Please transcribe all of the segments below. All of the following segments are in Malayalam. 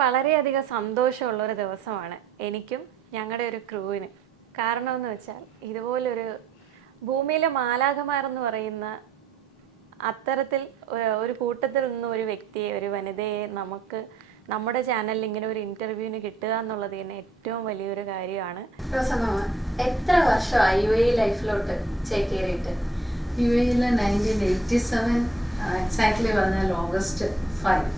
വളരെയധികം സന്തോഷമുള്ളൊരു ദിവസമാണ് എനിക്കും ഞങ്ങളുടെ ഒരു ക്രൂവിനും. കാരണമെന്ന് വെച്ചാൽ ഇതുപോലൊരു ഭൂമിയിലെ മാലാഖമാരെന്ന് പറയുന്ന അത്തരത്തിൽ ഒരു കൂട്ടത്തിൽ നിന്ന് ഒരു വ്യക്തിയെ, ഒരു വനിതയെ നമുക്ക് നമ്മുടെ ചാനലിൽ ഇങ്ങനെ ഒരു ഇന്റർവ്യൂവിന് കിട്ടുക എന്നുള്ളത് തന്നെ ഏറ്റവും വലിയൊരു കാര്യമാണ്. എത്ര വർഷമായി യു എ ലൈഫിലോട്ട് ചേക്കേറിയിട്ട്? യു എയിൽ 1987 എക്സാക്ട്ലി പറഞ്ഞാൽ ഓഗസ്റ്റ് 5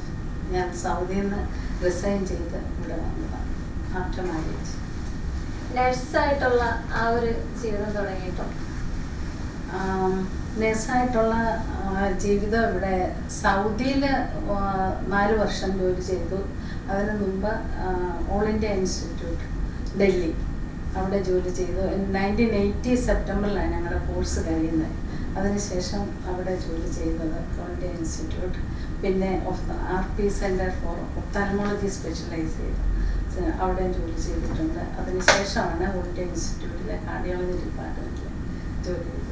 ഞാൻ സൗദിയിൽ നിന്ന് റിസൈൻ ചെയ്ത് ഇവിടെ വന്നതാണ് ആഫ്റ്റർ മാരേജ്. നഴ്സായിട്ടുള്ള ആ ഒരു ജീവിതം തുടങ്ങിയിട്ടോ? നഴ്സായിട്ടുള്ള ജീവിതം ഇവിടെ സൗദിയിൽ 4 വർഷം ജോലി ചെയ്തു. അതിന് മുമ്പ് ഓൾ ഇന്ത്യ ഇൻസ്റ്റിറ്റ്യൂട്ട് ഡൽഹി അവിടെ ജോലി ചെയ്തു. 1980 സെപ്റ്റംബറിലാണ് ഞങ്ങളുടെ കോഴ്സ് കഴിയുന്നത്. അതിനുശേഷം അവിടെ ജോലി ചെയ്തത് ഓൾ ഇന്ത്യ ഇൻസ്റ്റിറ്റ്യൂട്ട്, പിന്നെ RP centre for ophthalmology specialise ചെയ്തു അവിടെ ജോലി ചെയ്തിട്ടുണ്ട്. അതിനുശേഷമാണ് ഓൾ ഇന്ത്യ ഇൻസ്റ്റിറ്റ്യൂട്ടിലെ കാർഡിയോളജി ഡിപ്പാർട്ട്മെൻറ്റിൽ ജോലി ചെയ്തത്.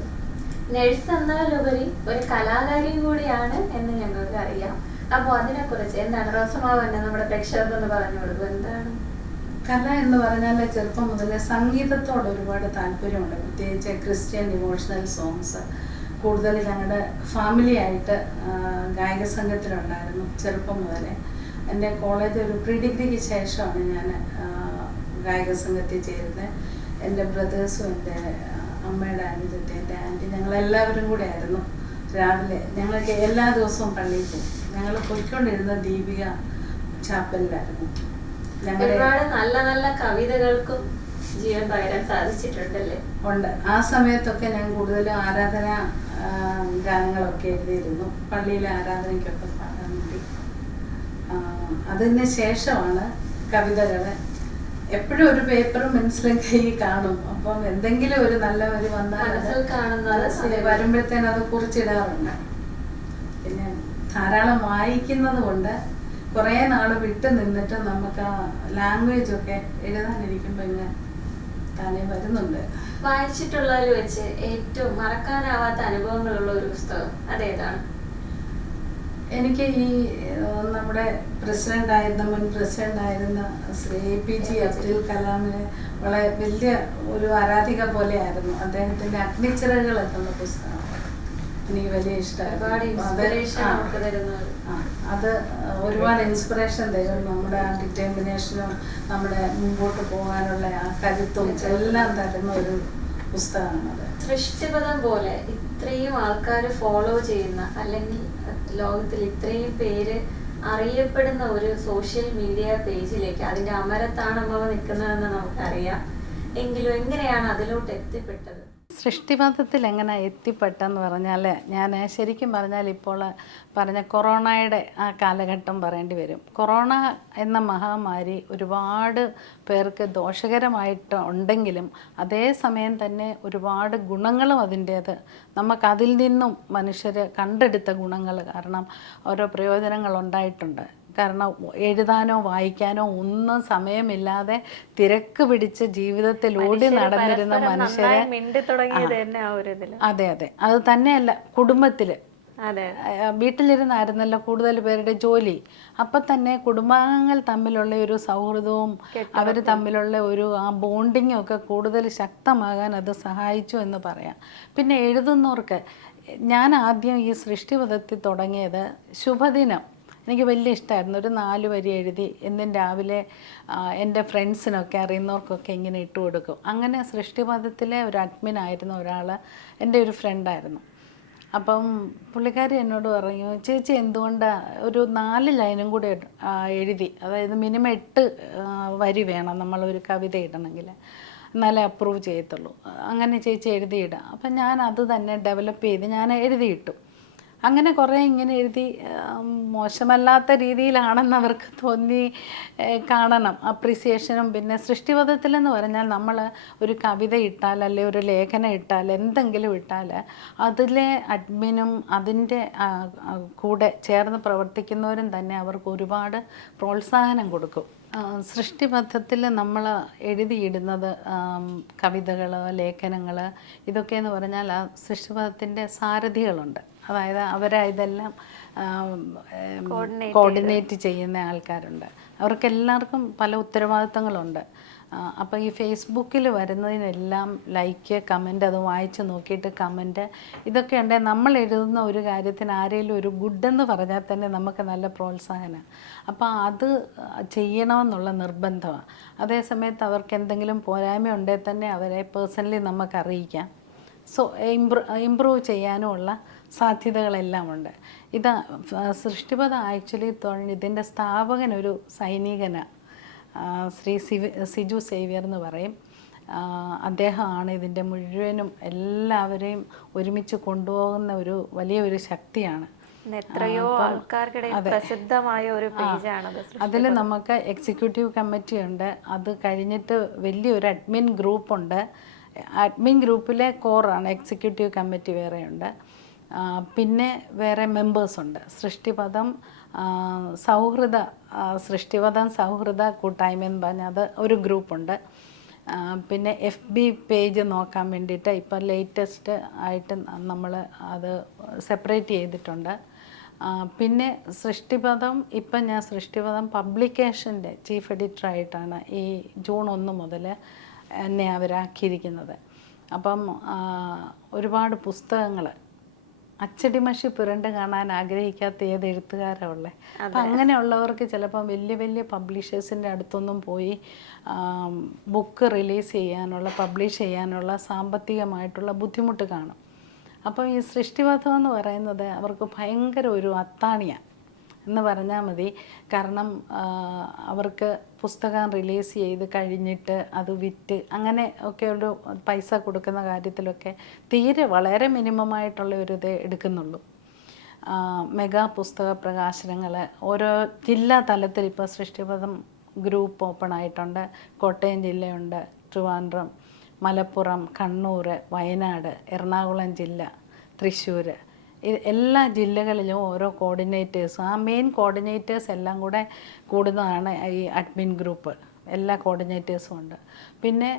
നഴ്സ് എന്നാലുപരി ഒരു കലാകാരിയും കൂടിയാണ് എന്ന് ഞങ്ങൾക്ക് അറിയാം. അപ്പോൾ അതിനെക്കുറിച്ച് എന്താണ് റോസമാവ് തന്നെ നമ്മുടെ പ്രേക്ഷകർക്കൊന്ന് പറഞ്ഞു കൊടുക്കും? എന്താണ് കല എന്ന് പറഞ്ഞാൽ ചെറുപ്പം മുതലേ സംഗീതത്തോട് ഒരുപാട് താല്പര്യമുണ്ട്. പ്രത്യേകിച്ച് ക്രിസ്ത്യൻ ഡിവോഷണൽ സോങ്സ് കൂടുതൽ ഞങ്ങളുടെ ഫാമിലി ആയിട്ട് ഗായക സംഘത്തിലുണ്ടായിരുന്നു ചെറുപ്പം മുതലേ. എൻ്റെ കോളേജ് ഒരു പ്രീ ഡിഗ്രിക്ക് ശേഷമാണ് ഞാൻ ഗായക സംഘത്തിൽ ചേരുന്നത്. എൻ്റെ ബ്രദേഴ്സും എൻ്റെ അമ്മയുടെ അനുജത്തി, എൻ്റെ ആൻറ്റി, ഞങ്ങളെല്ലാവരും കൂടെ ആയിരുന്നു. രാവിലെ ഞങ്ങൾക്ക് എല്ലാ ദിവസവും പള്ളിയിൽ പോകും. ഞങ്ങൾ പോയിക്കൊണ്ടിരുന്ന ദീപിക ചാപ്പലിലായിരുന്നു. ഒരുപാട് നല്ല നല്ല കവിതകൾക്കും ജീവൻ പകരാൻ സാധിച്ചിട്ടുണ്ടല്ലേ? ഉണ്ട്. ആ സമയത്തൊക്കെ ഞാൻ കൂടുതലും ആരാധന ഗാനങ്ങളൊക്കെ എഴുതിയിരുന്നു. പള്ളിയിലെ ആരാധനയ്ക്കൊക്കെ പാടാൻ വേണ്ടി. അതിന് ശേഷമാണ് കവിതകൾ. എപ്പോഴും ഒരു പേപ്പറും പെൻസിലും കൈ കാണും. അപ്പം എന്തെങ്കിലും ഒരു നല്ല ഒരു വന്നാൽ വരുമ്പോഴത്തേനും അത് കുറിച്ചിടാറുണ്ട്. പിന്നെ ധാരാളം വായിക്കുന്നത് കൊണ്ട് കുറേ നാൾ വിട്ട് നിന്നിട്ട് നമുക്ക് ആ ലാംഗ്വേജ് ഒക്കെ എഴുതാനിരിക്കുമ്പോൾ ഇങ്ങനെ താനേ വരുന്നുണ്ട്. വായിച്ചിട്ടുള്ളതിൽ വെച്ച് ഏറ്റവും മറക്കാനാവാത്ത അനുഭവങ്ങളുള്ള ഒരു പുസ്തകം അതേതാണ്? എനിക്ക് ഈ നമ്മുടെ മുൻ പ്രസിഡന്റ് ആയിരുന്ന ശ്രീ APJ അബ്ദുൽ കലാമിനെ വളരെ വലിയ ഒരു ആരാധിക പോലെയായിരുന്നു. അദ്ദേഹത്തിന്റെ അഗ്നിച്ചിറകുകൾ എന്നുള്ള പുസ്തകം എനിക്ക് വലിയ ഇഷ്ടമായിരുന്നു. അത് ഒരുപാട് ഇൻസ്പിറേഷൻ തരും. നമ്മുടെ ആ ഡിറ്റർമിനേഷനും നമ്മുടെ മുമ്പോട്ട് പോകാനുള്ള ആ കരുത്തും എല്ലാം തരുന്ന ഒരു പുസ്തകമാണത്. സൃഷ്ടിപഥം പോലെ ഇത്രയും ആൾക്കാർ ഫോളോ ചെയ്യുന്ന, അല്ലെങ്കിൽ ലോകത്തിൽ ഇത്രയും പേര് അറിയപ്പെടുന്ന ഒരു സോഷ്യൽ മീഡിയ പേജിലേക്ക് അതിന്റെ അമരത്താണ് അമ്മ നിൽക്കുന്നതെന്ന് നമുക്കറിയാം. എങ്കിലും എങ്ങനെയാണ് അതിലോട്ട് എത്തിപ്പെട്ടത്? സൃഷ്ടിപഥത്തിൽ എങ്ങനെ എത്തിപ്പെട്ടെന്ന് പറഞ്ഞാൽ, ഞാൻ ശരിക്കും പറഞ്ഞാൽ ഇപ്പോൾ പറഞ്ഞ കൊറോണയുടെ ആ കാലഘട്ടം പറയേണ്ടി വരും. കൊറോണ എന്ന മഹാമാരി ഒരുപാട് പേർക്ക് ദോഷകരമായിട്ട് ഉണ്ടെങ്കിലും അതേസമയം തന്നെ ഒരുപാട് ഗുണങ്ങളും അതിൻ്റേത് നമുക്കതിൽ നിന്നും മനുഷ്യർ കണ്ടെടുത്ത ഗുണങ്ങൾ കാരണം ഓരോ പ്രയോജനങ്ങൾ ഉണ്ടായിട്ടുണ്ട്. കാരണം എഴുതാനോ വായിക്കാനോ ഒന്നും സമയമില്ലാതെ തിരക്ക് പിടിച്ച് ജീവിതത്തിൽ ഓടി നടന്നിരുന്ന മനുഷ്യരെ അതെ അതെ അത് തന്നെയല്ല, കുടുംബത്തിൽ വീട്ടിലിരുന്നായിരുന്നല്ലോ കൂടുതൽ പേരുടെ ജോലി. അപ്പം തന്നെ കുടുംബാംഗങ്ങൾ തമ്മിലുള്ള ഒരു സൗഹൃദവും അവർ തമ്മിലുള്ള ഒരു ആ ബോണ്ടിങ്ങും ഒക്കെ കൂടുതൽ ശക്തമാകാൻ അത് സഹായിച്ചു എന്ന് പറയാം. പിന്നെ എഴുതുന്നവർക്ക്, ഞാൻ ആദ്യം ഈ സൃഷ്ടിപഥത്തിൽ തുടങ്ങിയത് ശുഭദിനം എനിക്ക് വലിയ ഇഷ്ടമായിരുന്നു. ഒരു 4 വരി എഴുതി എന്നും രാവിലെ എൻ്റെ ഫ്രണ്ട്സിനൊക്കെ അറിയുന്നവർക്കൊക്കെ ഇങ്ങനെ ഇട്ട് കൊടുക്കും. അങ്ങനെ സൃഷ്ടിപഥത്തിലെ ഒരു അഡ്മിനായിരുന്ന ഒരാൾ എൻ്റെ ഒരു ഫ്രണ്ടായിരുന്നു. അപ്പം പുള്ളിക്കാരി എന്നോട് പറഞ്ഞു, ചേച്ചി എന്തുകൊണ്ടാണ് ഒരു 4 ലൈനും കൂടെ എഴുതി, അതായത് മിനിമം 8 വരി വേണം നമ്മളൊരു കവിത ഇടണമെങ്കിൽ, എന്നാലേ അപ്രൂവ് ചെയ്യത്തുള്ളൂ. അങ്ങനെ ചേച്ചി എഴുതിയിടാം. അപ്പം ഞാൻ അത് തന്നെ ഡെവലപ്പ് ചെയ്ത് ഞാൻ എഴുതിയിട്ടു. അങ്ങനെ കുറേ ഇങ്ങനെ എഴുതി മോശമല്ലാത്ത രീതിയിലാണെന്ന് അവർക്ക് തോന്നി കാണണം, അപ്രീസിയേഷനും. പിന്നെ സൃഷ്ടിപഥത്തിലെന്ന് പറഞ്ഞാൽ നമ്മൾ ഒരു കവിത ഇട്ടാൽ അല്ലെങ്കിൽ ഒരു ലേഖനം ഇട്ടാൽ എന്തെങ്കിലും ഇട്ടാൽ അതിലെ അഡ്മിനും അതിൻ്റെ കൂടെ ചേർന്ന് പ്രവർത്തിക്കുന്നവരും തന്നെ അവർക്ക് ഒരുപാട് പ്രോത്സാഹനം കൊടുക്കും. സൃഷ്ടിപഥത്തിൽ നമ്മൾ എഴുതിയിടുന്നത് കവിതകൾ, ലേഖനങ്ങൾ, ഇതൊക്കെയെന്ന് പറഞ്ഞാൽ ആ സൃഷ്ടിപഥത്തിൻ്റെ സാരഥികളുണ്ട്. അതായത് അവരെ ഇതെല്ലാം കോർഡിനേറ്റ് ചെയ്യുന്ന ആൾക്കാരുണ്ട്. അവർക്കെല്ലാവർക്കും പല ഉത്തരവാദിത്തങ്ങളുണ്ട്. അപ്പോൾ ഈ ഫേസ്ബുക്കിൽ വരുന്നതിനെല്ലാം ലൈക്ക്, കമൻറ്റ്, അത് വായിച്ച് നോക്കിയിട്ട് കമൻറ്റ്, ഇതൊക്കെ ഉണ്ടെങ്കിൽ നമ്മൾ എഴുതുന്ന ഒരു കാര്യത്തിന് ആരെങ്കിലും ഒരു ഗുഡെന്ന് പറഞ്ഞാൽ തന്നെ നമുക്ക് നല്ല പ്രോത്സാഹനം. അപ്പോൾ അത് ചെയ്യണമെന്നുള്ള നിർബന്ധമാണ്. അതേസമയത്ത് അവർക്ക് എന്തെങ്കിലും പോരായ്മ ഉണ്ടെങ്കിൽ തന്നെ അവരെ പേഴ്സണലി നമുക്ക് അറിയിക്കാം. സോ ഇമ്പ്രൂവ് ചെയ്യാനുമുള്ള സാധ്യതകളെല്ലാം ഉണ്ട്. ഇത് സൃഷ്ടിപഥ ആക്ച്വലി ഇതിൻ്റെ സ്ഥാപകൻ ഒരു സൈനികനാണ്, ശ്രീ സിജു സേവ്യർ എന്ന് പറയും. അദ്ദേഹമാണ് ഇതിൻ്റെ മുഴുവനും എല്ലാവരെയും ഒരുമിച്ച് കൊണ്ടുപോകുന്ന ഒരു വലിയൊരു ശക്തിയാണ്. എത്രയോ ആൾക്കാർക്കിടയിൽ പ്രസിദ്ധമായ ഒരു പേജാണത്. അതിൽ നമുക്ക് എക്സിക്യൂട്ടീവ് കമ്മിറ്റി ഉണ്ട്. അത് കഴിഞ്ഞിട്ട് വലിയൊരു അഡ്മിൻ ഗ്രൂപ്പുണ്ട്. അഡ്മിൻ ഗ്രൂപ്പിലെ കോറാണ്, എക്സിക്യൂട്ടീവ് കമ്മിറ്റി വേറെയുണ്ട്. പിന്നെ വേറെ മെമ്പേഴ്സുണ്ട്. സൃഷ്ടിപഥം സൗഹൃദ കൂട്ടായ്മ എന്ന് പറഞ്ഞാൽ അത് ഒരു ഗ്രൂപ്പുണ്ട്. പിന്നെ FB പേജ് നോക്കാൻ വേണ്ടിയിട്ട് ഇപ്പോൾ ലേറ്റസ്റ്റ് ആയിട്ട് നമ്മൾ അത് സെപ്പറേറ്റ് ചെയ്തിട്ടുണ്ട്. പിന്നെ സൃഷ്ടിപഥം ഇപ്പം ഞാൻ സൃഷ്ടിപഥം പബ്ലിക്കേഷൻ്റെ ചീഫ് എഡിറ്ററായിട്ടാണ് ഈ ജൂൺ 1 മുതൽ എന്നെ അവരാക്കിയിരിക്കുന്നത്. അപ്പം ഒരുപാട് പുസ്തകങ്ങൾ അച്ചടിമഷി പുരണ്ട് കാണാൻ ആഗ്രഹിക്കാത്ത ഏത് എഴുത്തുകാരാണ് ഉള്ളത്. അപ്പം അങ്ങനെയുള്ളവർക്ക് ചിലപ്പം വലിയ വലിയ പബ്ലിഷേഴ്സിൻ്റെ അടുത്തൊന്നും പോയി ബുക്ക് പബ്ലിഷ് ചെയ്യാനുള്ള സാമ്പത്തികമായിട്ടുള്ള ബുദ്ധിമുട്ട് കാണും. അപ്പം ഈ സൃഷ്ടിപഥം എന്ന് പറയുന്നത് അവർക്ക് ഭയങ്കര ഒരു അത്താണിയാണ് എന്ന് പറഞ്ഞാൽ മതി. കാരണം അവർക്ക് പുസ്തകം റിലീസ് ചെയ്ത് കഴിഞ്ഞിട്ട് അത് വിറ്റ് അങ്ങനെ ഒക്കെ ഒരു പൈസ കൊടുക്കുന്ന കാര്യത്തിലൊക്കെ തീരെ വളരെ മിനിമമായിട്ടുള്ള ഒരു ഇതേ എടുക്കുന്നുള്ളൂ. മെഗാ പുസ്തക പ്രകാശനങ്ങൾ ഓരോ ജില്ലാ തലത്തിൽ ഇപ്പോൾ സൃഷ്ടിപഥം ഗ്രൂപ്പ് ഓപ്പൺ ആയിട്ടുണ്ട്. കോട്ടയം ജില്ലയുണ്ട്, ട്രിവാൻഡ്രം, മലപ്പുറം, കണ്ണൂർ, വയനാട്, എറണാകുളം ജില്ല, തൃശ്ശൂർ, എല്ലാ ജില്ലകളിലും ഓരോ കോർഡിനേറ്റേഴ്സും, ആ മെയിൻ കോർഡിനേറ്റേഴ്സ് എല്ലാം കൂടെ കൂടുന്നതാണ് ഈ അഡ്മിൻ ഗ്രൂപ്പ്. എല്ലാ കോർഡിനേറ്റേഴ്സും ഉണ്ട്. പിന്നെ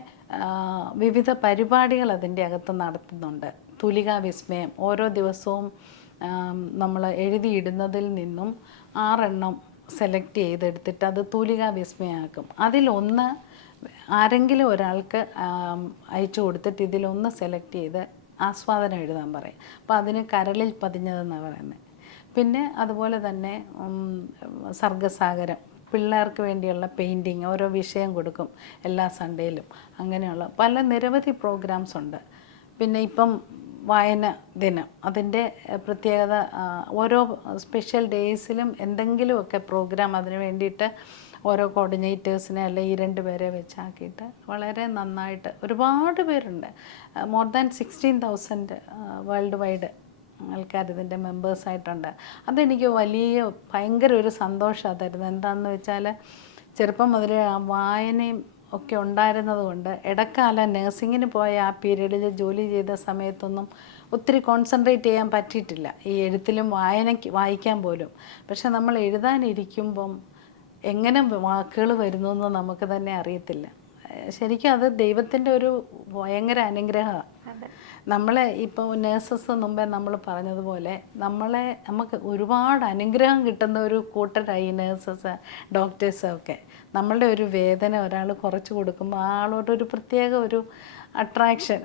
വിവിധ പരിപാടികൾ അതിൻ്റെ അകത്ത് നടത്തുന്നുണ്ട്. തൂലികാ വിസ്മയം ഓരോ ദിവസവും നമ്മൾ എഴുതിയിടുന്നതിൽ നിന്നും 6 എണ്ണം സെലക്ട് ചെയ്തെടുത്തിട്ട് അത് തൂലികാ വിസ്മയമാക്കും. അതിലൊന്ന് ആരെങ്കിലും ഒരാൾക്ക് അയച്ചു കൊടുത്തിട്ട് ഇതിലൊന്ന് സെലക്ട് ചെയ്ത് ആസ്വാദനം എഴുതാൻ പറയും. അപ്പോൾ അതിന് കരളിൽ പതിഞ്ഞതെന്നാണ് പറയുന്നത്. പിന്നെ അതുപോലെ തന്നെ സർഗസാഗരം പിള്ളേർക്ക് വേണ്ടിയുള്ള പെയിൻറ്റിങ് ഓരോ വിഷയം കൊടുക്കും എല്ലാ സൺഡേയിലും. അങ്ങനെയുള്ള നിരവധി പ്രോഗ്രാംസ് ഉണ്ട്. പിന്നെ ഇപ്പം വായന ദിനം, അതിൻ്റെ പ്രത്യേകത ഓരോ സ്പെഷ്യൽ ഡേയ്സിലും എന്തെങ്കിലുമൊക്കെ പ്രോഗ്രാം അതിന് വേണ്ടിയിട്ട് ഓരോ കോർഡിനേറ്റേഴ്സിനെ അല്ലെങ്കിൽ 2 പേരെ വെച്ചാക്കിയിട്ട് വളരെ നന്നായിട്ട് ഒരുപാട് പേരുണ്ട്. മോർ ദാൻ 16,000 വേൾഡ് വൈഡ് ആൾക്കാർ ഇതിൻ്റെ മെമ്പേഴ്സായിട്ടുണ്ട്. അതെനിക്ക് ഭയങ്കര ഒരു സന്തോഷമാണ് തരുന്നത്. എന്താണെന്ന് വെച്ചാൽ ചെറുപ്പം മുതലേ ആ വായനയും ഒക്കെ ഉണ്ടായിരുന്നത് കൊണ്ട് ഇടക്കാലം നഴ്സിങ്ങിന് പോയ ആ പീരീഡിൽ ജോലി ചെയ്ത സമയത്തൊന്നും ഒത്തിരി കോൺസെൻട്രേറ്റ് ചെയ്യാൻ പറ്റിയിട്ടില്ല ഈ എഴുത്തിലും വായിക്കാൻ പോലും. പക്ഷെ നമ്മൾ എഴുതാനിരിക്കുമ്പം എങ്ങനെ വാക്കുകൾ വരുന്നു എന്ന് നമുക്ക് തന്നെ അറിയത്തില്ല. ശരിക്കും അത് ദൈവത്തിൻ്റെ ഒരു ഭയങ്കര അനുഗ്രഹമാണ്. നമ്മളെ ഇപ്പോൾ നേഴ്സസ് മുമ്പേ നമ്മൾ പറഞ്ഞതുപോലെ നമുക്ക് ഒരുപാട് അനുഗ്രഹം കിട്ടുന്ന ഒരു കൂട്ടരായി നേഴ്സസ്, ഡോക്ടേഴ്സൊക്കെ. നമ്മളുടെ ഒരു വേദന ഒരാൾ കുറച്ച് കൊടുക്കുമ്പോൾ ആളോടൊരു പ്രത്യേക ഒരു അട്രാക്ഷൻ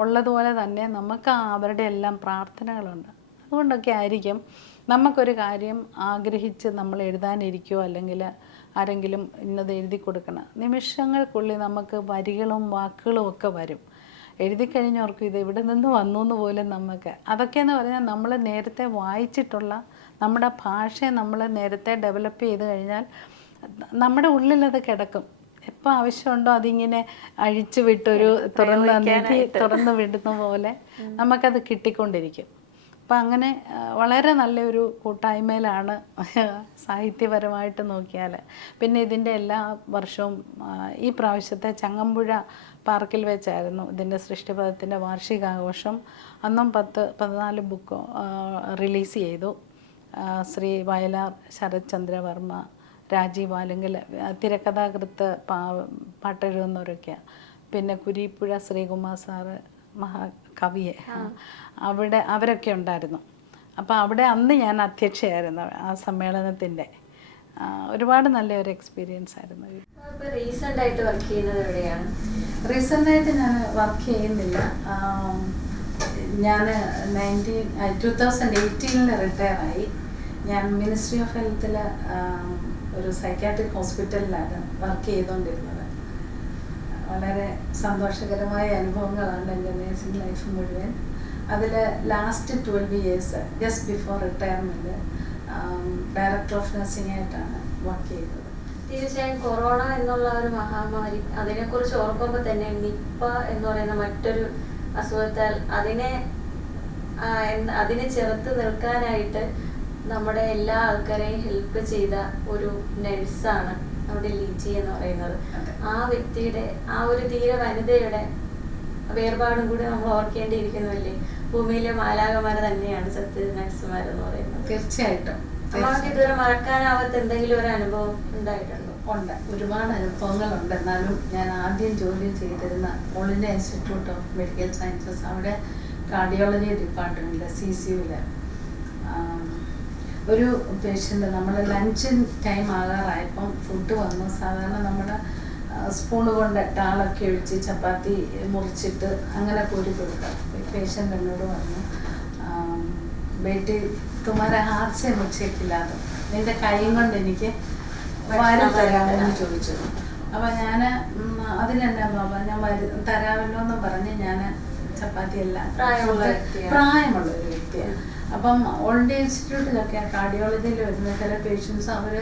ഉള്ളതുപോലെ തന്നെ നമുക്ക് അവരുടെ എല്ലാം പ്രാർത്ഥനകളുണ്ട്. അതുകൊണ്ടൊക്കെ ആയിരിക്കും നമുക്കൊരു കാര്യം ആഗ്രഹിച്ച് നമ്മൾ എഴുതാനിരിക്കുകയോ അല്ലെങ്കിൽ ആരെങ്കിലും ഇന്നത് എഴുതി കൊടുക്കണം, നിമിഷങ്ങൾക്കുള്ളിൽ നമുക്ക് വരികളും വാക്കുകളും ഒക്കെ വരും. എഴുതി കഴിഞ്ഞവർക്ക് ഇത് എവിടെ നിന്ന് വന്നു എന്ന് പോലും നമുക്ക് അതൊക്കെയെന്ന് പറഞ്ഞാൽ നമ്മൾ നേരത്തെ വായിച്ചിട്ടുള്ള നമ്മുടെ ഭാഷയെ നമ്മൾ നേരത്തെ ഡെവലപ്പ് ചെയ്ത് കഴിഞ്ഞാൽ നമ്മുടെ ഉള്ളിലത് കിടക്കും. എപ്പോൾ ആവശ്യമുണ്ടോ അതിങ്ങനെ അഴിച്ചു വിട്ടൊരു തുറന്ന് വിടുന്ന പോലെ നമുക്കത് കിട്ടിക്കൊണ്ടിരിക്കും. അപ്പം അങ്ങനെ വളരെ നല്ലൊരു കൂട്ടായ്മയിലാണ് സാഹിത്യപരമായിട്ട് നോക്കിയാൽ. പിന്നെ ഇതിൻ്റെ എല്ലാ വർഷവും ഈ പ്രാവശ്യത്തെ ചങ്ങമ്പുഴ പാർക്കിൽ വെച്ചായിരുന്നു ഇതിൻ്റെ സൃഷ്ടിപഥത്തിൻ്റെ വാർഷികാഘോഷം. അന്നും 14 ബുക്ക് റിലീസ് ചെയ്തു. ശ്രീ വയലാർ ശരത് ചന്ദ്രവർമ്മ, രാജീവ് ആലെങ്കിൽ തിരക്കഥാകൃത്ത് പാട്ടെഴുതുന്നവരൊക്കെയാണ്. പിന്നെ കുരീപ്പുഴ ശ്രീകുമാർ സാറ്, കവിയെ, അവിടെ അവരൊക്കെ ഉണ്ടായിരുന്നു. അപ്പോൾ അവിടെ അന്ന് ഞാൻ അധ്യക്ഷയായിരുന്നു ആ സമ്മേളനത്തിൻ്റെ. ഒരുപാട് നല്ലൊരു എക്സ്പീരിയൻസ് ആയിരുന്നു. റീസെന്റ് ആയിട്ട് വർക്ക് ചെയ്യുന്നത് എവിടെയാണ്? റീസെൻ്റായിട്ട് ഞാൻ വർക്ക് ചെയ്യുന്നില്ല. ഞാൻ 2018 റിട്ടയറായി. ഞാൻ മിനിസ്ട്രി ഓഫ് ഹെൽത്തിൽ ഒരു സൈക്കാട്രിക് ഹോസ്പിറ്റലിലാണ് വർക്ക് ചെയ്തുകൊണ്ടിരുന്നത്. വളരെ സന്തോഷകരമായ അനുഭവങ്ങളാണ് എൻ്റെ നേഴ്സിംഗ് ലൈഫ് മുഴുവൻ. അതിൽ last 12 years just before retirement director of nursing ആയിട്ടാണ് വർക്ക് ചെയ്തത്. തീർച്ചയായും കൊറോണ എന്നുള്ള ഒരു മഹാമാരി, അതിനെക്കുറിച്ച് ഓർക്കുമ്പോൾ തന്നെ നിപ്പ എന്ന് പറയുന്ന മറ്റൊരു അസുഖത്താൽ അതിനെ ചെറുത്ത് നിൽക്കാനായിട്ട് നമ്മുടെ എല്ലാ ആൾക്കാരെയും ഹെൽപ്പ് ചെയ്ത ഒരു നഴ്സാണ് നമ്മുടെ ലിജി എന്ന് പറയുന്നത്. ആ വ്യക്തിയുടെ, ആ ഒരു ധീര വനിതയുടെ വേർപാടും കൂടി നമ്മൾ ഓർക്കേണ്ടിയിരിക്കുന്നുവല്ലേ. ഭൂമിയിലെ മാലാഖമാര് തന്നെയാണ് സത്യ നഴ്സുമാരെന്ന് പറയുന്നത്. തീർച്ചയായിട്ടും. നമുക്ക് ഇതുവരെ മറക്കാനാവാത്ത എന്തെങ്കിലും ഒരു അനുഭവം ഉണ്ടായിട്ടുണ്ടോ? ഉണ്ട്, ഒരുപാട് അനുഭവങ്ങളുണ്ട്. എന്നാലും ഞാൻ ആദ്യം ജോലി ചെയ്തിരുന്ന all India institute of medical sciences, അവിടെ കാർഡിയോളജി ഡിപ്പാർട്ട്മെൻറ്റ് CCUവിൽ ഒരു പേഷ്യൻ്റ്, നമ്മൾ ലഞ്ച് ടൈം ആകാറായപ്പം ഫുഡ് വന്നു. സാധാരണ നമ്മൾ സ്പൂണ് കൊണ്ട് ടാളൊക്കെ ഒഴിച്ച് ചപ്പാത്തി മുറിച്ചിട്ട് അങ്ങനെ കോരി കൊടുക്കാം. പേഷ്യൻ്റ് എന്നോട് പറഞ്ഞു, ബേട്ടി തുമാരെ ഹാത്ത് സെ മുझे खिला दो, നിൻ്റെ കൈ കൊണ്ട് എനിക്ക് വാരി തരാമെന്ന് ചോദിച്ചു. അപ്പം ഞാൻ അതിനെന്നാ ബാബ, ഞാൻ തരാമല്ലോ എന്ന് പറഞ്ഞ് ഞാൻ ചപ്പാത്തി എല്ലാം, പ്രായമുള്ള ഒരു വ്യക്തിയാണ്. അപ്പം ഓൾ ഇന്ത്യ ഇൻസ്റ്റിറ്റ്യൂട്ടിലൊക്കെ കാർഡിയോളജിയിൽ വരുന്ന ചില പേഷ്യൻസ്, അവർ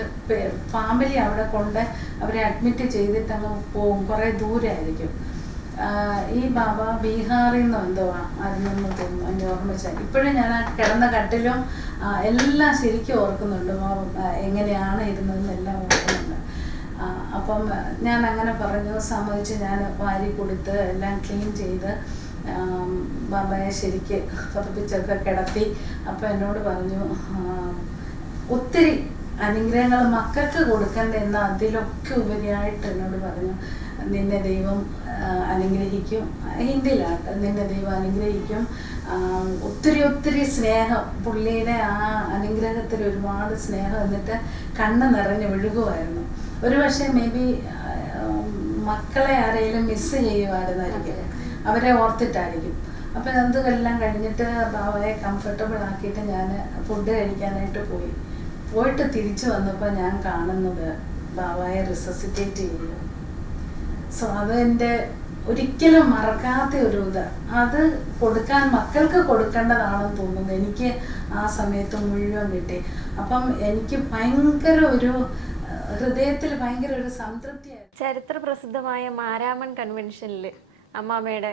ഫാമിലി അവിടെ കൊണ്ട് അവരെ അഡ്മിറ്റ് ചെയ്തിട്ട് അങ്ങ് പോകും, കുറേ ദൂരമായിരിക്കും. ഈ ബാബ ബീഹാറിൽ നിന്നോ എന്തോ ആയിരുന്നെന്ന് തോന്നുന്നു, എൻ്റെ ഓർമ്മ വെച്ചാൽ. ഇപ്പോഴും ഞാൻ ആ കിടന്ന കട്ടിലും എല്ലാം ശരിക്കും ഓർക്കുന്നുണ്ട്, എങ്ങനെയാണ് ഇരുന്നതെന്നെല്ലാം ഓർക്കുന്നുണ്ട്. അപ്പം ഞാൻ അങ്ങനെ പറഞ്ഞു, സമ്മതിച്ച് ഞാൻ വാരി കൊടുത്ത് എല്ലാം ക്ലീൻ ചെയ്ത് ബാബയെ ശരിക്ക് പതപ്പിച്ചൊക്കെ കിടത്തി. അപ്പം എന്നോട് പറഞ്ഞു, ഒത്തിരി അനുഗ്രഹങ്ങൾ മക്കൾക്ക് കൊടുക്കേണ്ട എന്ന് അതിലൊക്കെ ഉപരിയായിട്ട് എന്നോട് പറഞ്ഞു, നിന്നെ ദൈവം അനുഗ്രഹിക്കും. ഹിന്ദിയിലാട്ട്, നിന്നെ ദൈവം അനുഗ്രഹിക്കും. ഒത്തിരി ഒത്തിരി സ്നേഹം, പുള്ളിയുടെ ആ അനുഗ്രഹത്തിൽ ഒരുപാട് സ്നേഹം. എന്നിട്ട് കണ്ണ് നിറഞ്ഞ് ഒഴുകുമായിരുന്നു. ഒരു പക്ഷേ മേ ബി മക്കളെ ആരെങ്കിലും മിസ് ചെയ്യുമായിരുന്നായിരിക്കും, അവരെ ഓർത്തിട്ടായിരിക്കും. അപ്പം അതെല്ലാം കഴിഞ്ഞിട്ട് ബാബയെ കംഫർട്ടബിൾ ആക്കിയിട്ട് ഞാൻ ഫുഡ് കഴിക്കാനായിട്ട് പോയിട്ട് തിരിച്ചു വന്നപ്പോൾ ഞാൻ കാണുന്നത് ബാബയെ റിസസിറ്റേറ്റ് ചെയ്യുന്നു. സോ അത് എൻ്റെ ഒരിക്കലും മറക്കാത്ത ഒരു ഇത്. അത് കൊടുക്കാൻ മക്കൾക്ക് കൊടുക്കേണ്ടതാണെന്ന് തോന്നുന്നു. എനിക്ക് ആ സമയത്ത് മുഴുവൻ കിട്ടി. അപ്പം എനിക്ക് ഭയങ്കര ഒരു ഹൃദയത്തിൽ ഭയങ്കര ഒരു സംതൃപ്തിയായിരുന്നു. ചരിത്ര പ്രസിദ്ധമായ മാരാമൺ കൺവെൻഷനിൽ അമ്മാമ്മയുടെ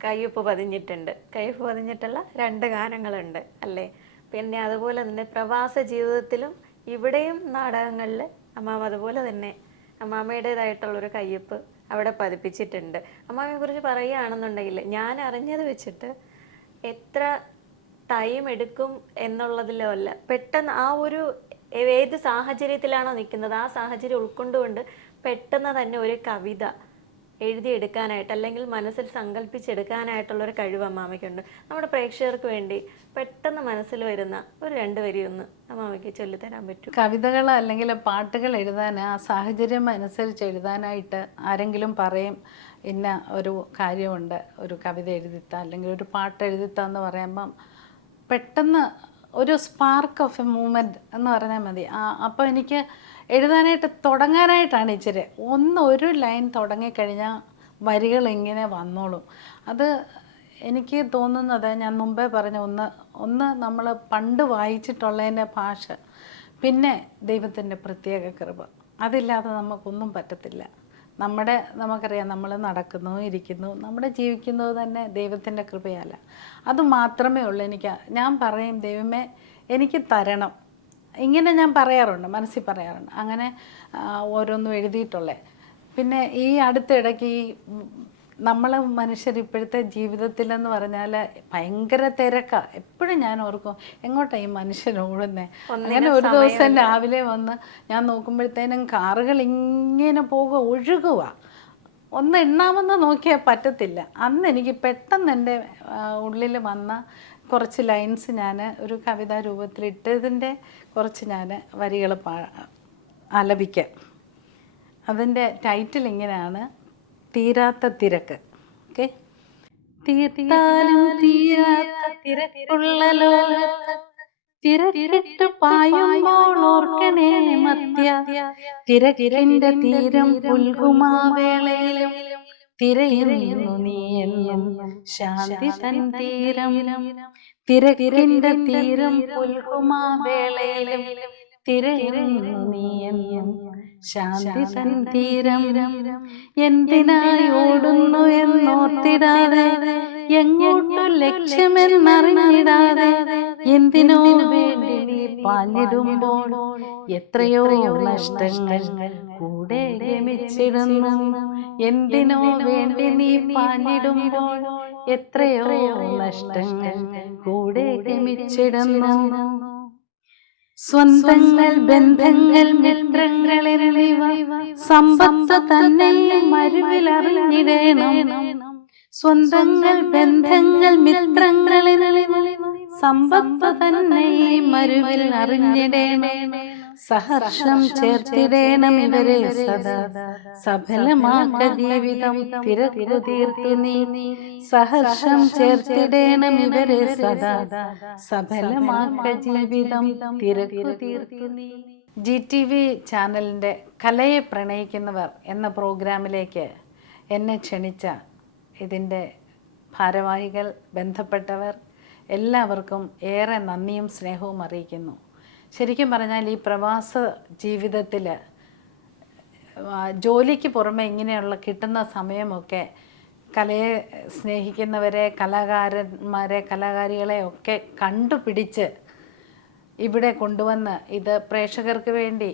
കയ്യൊപ്പ് പതിഞ്ഞിട്ടുണ്ട്. കയ്യൊപ്പ് പതിഞ്ഞിട്ടുള്ള 2 ഗാനങ്ങളുണ്ട് അല്ലേ? പിന്നെ അതുപോലെ തന്നെ പ്രവാസ ജീവിതത്തിലും ഇവിടെയും നാടകങ്ങളിൽ അമ്മാമ്മ അതുപോലെ തന്നെ അമ്മാമ്മയുടേതായിട്ടുള്ളൊരു കയ്യൊപ്പ് അവിടെ പതിപ്പിച്ചിട്ടുണ്ട്. അമ്മാമ്മയെ കുറിച്ച് പറയുകയാണെന്നുണ്ടെങ്കിൽ ഞാൻ അറിഞ്ഞത് വെച്ചിട്ട് എത്ര ടൈം എടുക്കും എന്നുള്ളതിലോ അല്ല, പെട്ടെന്ന് ആ ഒരു ഏത് സാഹചര്യത്തിലാണോ നിൽക്കുന്നത് ആ സാഹചര്യം ഉൾക്കൊണ്ടുകൊണ്ട് പെട്ടെന്ന് തന്നെ ഒരു കവിത എഴുതിയെടുക്കാനായിട്ട് അല്ലെങ്കിൽ മനസ്സിൽ സങ്കല്പിച്ചെടുക്കാനായിട്ടുള്ളൊരു കഴിവ് അമ്മാമയ്ക്കുണ്ട്. നമ്മുടെ പ്രേക്ഷകർക്ക് വേണ്ടി പെട്ടെന്ന് മനസ്സിൽ വരുന്ന ഒരു 2 വരി ഒന്ന് അമ്മാമയ്ക്ക് ചൊല്ലിത്തരാൻ പറ്റും? കവിതകൾ അല്ലെങ്കിൽ പാട്ടുകൾ എഴുതാൻ ആ സാഹചര്യം അനുസരിച്ച് എഴുതാനായിട്ട് ആരെങ്കിലും പറയും, ഇന്ന ഒരു കാര്യമുണ്ട്, ഒരു കവിത എഴുതിത്താ അല്ലെങ്കിൽ ഒരു പാട്ട് എഴുതിത്താന്ന് പറയുമ്പം പെട്ടെന്ന് ഒരു സ്പാർക്ക് ഓഫ് എ മൂമെൻറ്റ് എന്ന് പറഞ്ഞാൽ മതി. അപ്പോൾ എനിക്ക് എഴുതാനായിട്ട് തുടങ്ങാനായിട്ടാണ് ഇച്ചിരി ഒരു ലൈൻ തുടങ്ങിക്കഴിഞ്ഞാൽ വരികൾ ഇങ്ങനെ വന്നോളും. അത് എനിക്ക് തോന്നുന്നത് ഞാൻ മുമ്പേ പറഞ്ഞ ഒന്ന് നമ്മൾ പണ്ട് വായിച്ചിട്ടുള്ളതിൻ്റെ ഭാഷ, പിന്നെ ദൈവത്തിൻ്റെ പ്രത്യേക കൃപ. അതില്ലാതെ നമുക്കൊന്നും പറ്റത്തില്ല. നമുക്കറിയാം, നമ്മൾ നടക്കുന്നു, ഇരിക്കുന്നു, നമ്മുടെ ജീവിക്കുന്നത് തന്നെ ദൈവത്തിൻ്റെ കൃപയല്ല. അത് മാത്രമേ ഉള്ളൂ. ഞാൻ പറയും, ദൈവമേ എനിക്ക് തരണം, ഇങ്ങനെ ഞാൻ പറയാറുണ്ട്, മനസ്സിൽ പറയാറുണ്ട്. അങ്ങനെ ഓരോന്നും എഴുതിയിട്ടുള്ളേ. പിന്നെ ഈ അടുത്തിടയ്ക്ക് ഈ നമ്മൾ മനുഷ്യർ ഇപ്പോഴത്തെ ജീവിതത്തിലെന്ന് പറഞ്ഞാൽ ഭയങ്കര തിരക്കാണ്. എപ്പോഴും ഞാൻ ഓർക്കും, എങ്ങോട്ടാണ് ഈ മനുഷ്യൻ ഓടുന്നത്. അങ്ങനെ ഒരു ദിവസം രാവിലെ വന്ന് ഞാൻ നോക്കുമ്പോഴത്തേനും കാറുകൾ ഇങ്ങനെ ഒഴുകുക. ഒന്ന് എണ്ണാമെന്ന് നോക്കിയാൽ പറ്റത്തില്ല. അന്ന് എനിക്ക് പെട്ടെന്ന് എൻ്റെ ഉള്ളിൽ വന്ന കുറച്ച് ലൈൻസ് ഞാൻ ഒരു കവിതാ രൂപത്തിലിട്ടതിൻ്റെ കുറച്ച് ഞാൻ വരികൾ ആലപിക്കാം. അതിൻ്റെ ടൈറ്റിൽ ഇങ്ങനെയാണ്, തീരാത്ത തിരക്ക്. ഓക്കെ. തീർത്താലും തീരാത്ത തിരക്കുള്ള ലോകത്ത് തിരക്കിട്ട് പായുമ്പോൾ ഓർക്കണേ മത്യ, തിരക്കിന്റെ തീരം പുൽകുമാവേളയിലും തിരയുന്നു നീ എന്നും ശാന്തി തൻ തീരം. തിരക്കിന്റെ തീരം പുൽകുമാവേളയിലും തിരയുന്നു നീ എന്നും ശാന്തി തൻ തീരം. എന്തിനായി ഓടുന്നു എന്നോർത്തിടാതെ, എങ്ങോട്ടു ലക്ഷ്യമെന്നറിഞ്ഞിടാതെ, എന്തിനോ വേണ്ടി നീ പാഞ്ഞിടുമ്പോൾ എത്രയോ നഷ്ടങ്ങൾ കൂടെ ഗമിച്ചിടുന്നു. എന്തിനോ വേണ്ടി നീ പാഞ്ഞിടുമ്പോൾ എത്രയോ നഷ്ടങ്ങൾ കൂടെ ഗമിച്ചിടുന്നു. സ്വന്തങ്ങൾ, ബന്ധങ്ങൾ, മിത്രങ്ങൾ എന്നിവ സമ്പത്ത് തന്നെ മരുവിലറിഞ്ഞിടേണം. സ്വന്തങ്ങൾ, ബന്ധങ്ങൾ, മിത്രങ്ങൾ എന്നിവ സമ്പത്ത് തന്നെ മരുവിൽ അറിഞ്ഞിടേണം. സഹർഷം ചേർത്തിടേണം ഇവരെ സദാ, സഫലമാക്ക ജീവിതം തിരക്കു തീർത്തു നീ. സഹർഷം ചേർത്തിടേണം ഇവരെ സദാ, സഫലമാക്ക ജീവിതം തിരക്കു തീർത്തു നീ. GTV ചാനലിൻ്റെ കലയെ പ്രണയിക്കുന്നവർ എന്ന പ്രോഗ്രാമിലേക്ക് എന്നെ ക്ഷണിച്ച ഇതിൻ്റെ ഭാരവാഹികൾ, ബന്ധപ്പെട്ടവർ എല്ലാവർക്കും ഏറെ നന്ദിയും സ്നേഹവും അറിയിക്കുന്നു. ശരിക്കും പറഞ്ഞാൽ ഈ പ്രവാസ ജീവിതത്തിൽ ജോലിക്ക് പുറമെ ഇങ്ങനെയുള്ള കിട്ടുന്ന സമയമൊക്കെ കലയെ സ്നേഹിക്കുന്നവരെ, കലാകാരന്മാരെ, കലാകാരികളെ ഒക്കെ കണ്ടുപിടിച്ച് ഇവിടെ കൊണ്ടുവന്ന് ഇത് പ്രേക്ഷകർക്ക് വേണ്ടി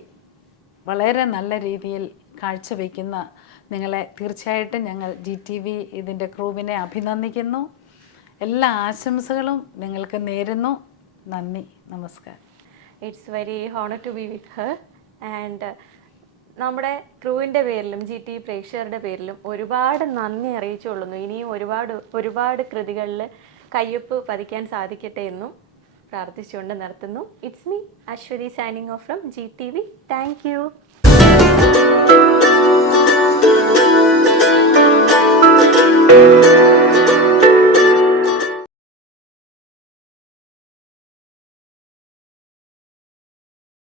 വളരെ നല്ല രീതിയിൽ കാഴ്ചവെക്കുന്ന നിങ്ങളെ തീർച്ചയായിട്ടും ഞങ്ങൾ GTV ഇതിൻ്റെ ക്രൂവിനെ അഭിനന്ദിക്കുന്നു. എല്ലാ ആശംസകളും നിങ്ങൾക്ക് നേരുന്നു. നന്ദി, നമസ്കാരം. It's very honour to be with her. And നമ്മുടെ ക്രൂവിൻ്റെ പേരിലും GTV പ്രേക്ഷകരുടെ പേരിലും ഒരുപാട് നന്ദി അറിയിച്ചുകൊള്ളുന്നു. ഇനിയും ഒരുപാട് കൃതികളിൽ കയ്യൊപ്പ് പതിക്കാൻ സാധിക്കട്ടെ എന്നും പ്രാർത്ഥിച്ചുകൊണ്ട് നിർത്തുന്നു. It's me Aswathy signing off from GTV. Thank U.